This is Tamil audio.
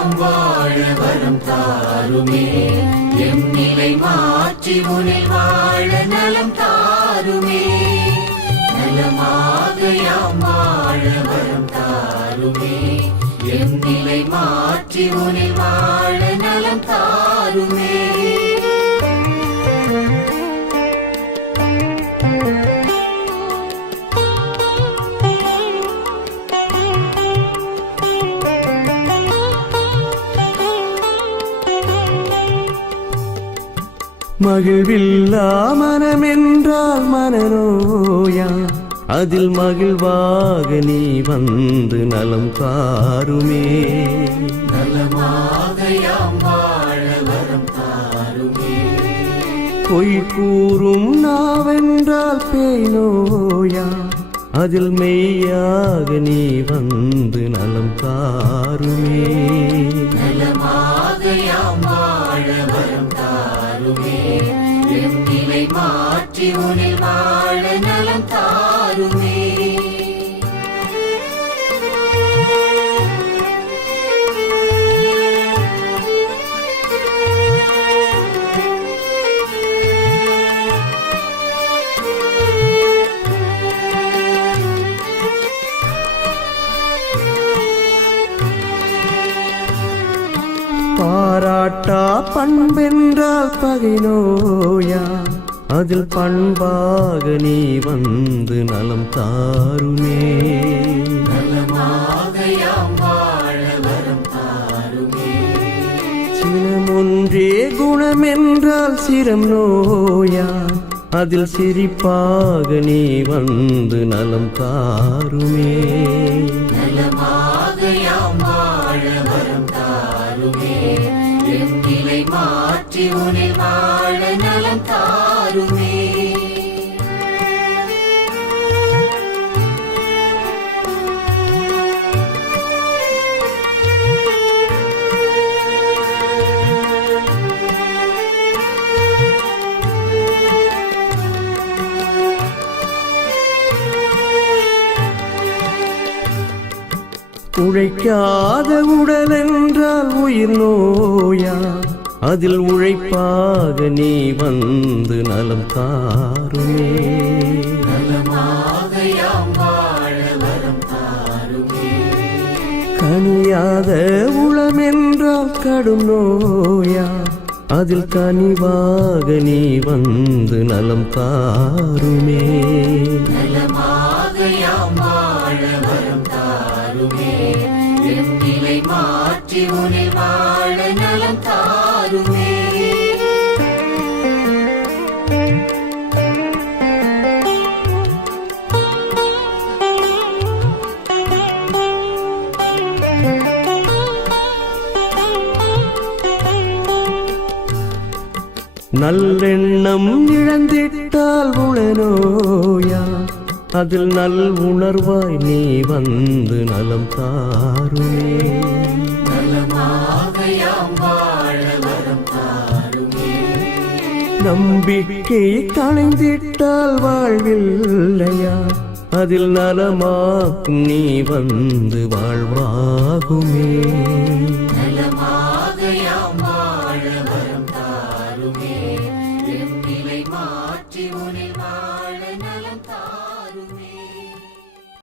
யாம் வாழ வரம் தாருமே எம் நிலை மாற்றி உனில் வாழ நலம் தாருமே நலமாக யாம் வாழ வரம் தாருமே எம் நிலை மாற்றி உனில் வாழ நலம் தாருமே மகிழ்வில்லா மனமென்றால் மனநோயா அதில் மகிழ்வாக நீ வந்து நலம் தாருமே நலமாக யாம் வாழ வரம் தாருமே பொய் கூறும் நாவென்றால் பேய் நோயா அதில் மெய்யாக நீ வந்து நலம் தாருமே நலமாக யாம் வாழ வரம் தாருமே எம் நிலை மாற்றி உனில் வாழ நலம் தாருமே பாராட்டா பண்பென்றால் பகைநோயா அதில் பண்பாக நீ வந்து நலம் தாருமே நலமாக யாம் வாழ வரம் தாருமே சினமொன்றே குணமென்றால் சிரம் நோயா அதில் சிரிப்பாக நீ வந்து நலம் தாருமே நலமாக யாம் வாழ வரம் தாருமே எம் நிலை மாற்றி உனில் வாழ நலம் தாருமே உழைக்காத உடல் என்றால் உயிர் நோயா அதில் உழைப்பாக நீ வந்து நலம் தாருமே நலமாக யாம் வாழ வரம் தாருமே கனியாத உளமென்றால் கடும் நோயா அதில் கனிவாக நீ வந்து நலம் தாருமே நலமாக யாம் வாழ வரம் தாருமே எம் நிலை மாற்றி உனில் வாழ நலம் தாருமே நல்லெண்ணம் இழந்திட்டால் உளநோயா அதில் நல் உணர்வாய் நீ வந்து நலம் தாருமே நலமாக யாம் வாழ வரம் தாருமே நம்பிக்கை களைந்திட்டால் வாழ்வில்லையா அதில் நலமாக்கும் நீ வந்து வாழ்வாகுமே நலமாக யாம் வாழ வரம் தாருமே எம் நிலை மாற்றி உனில்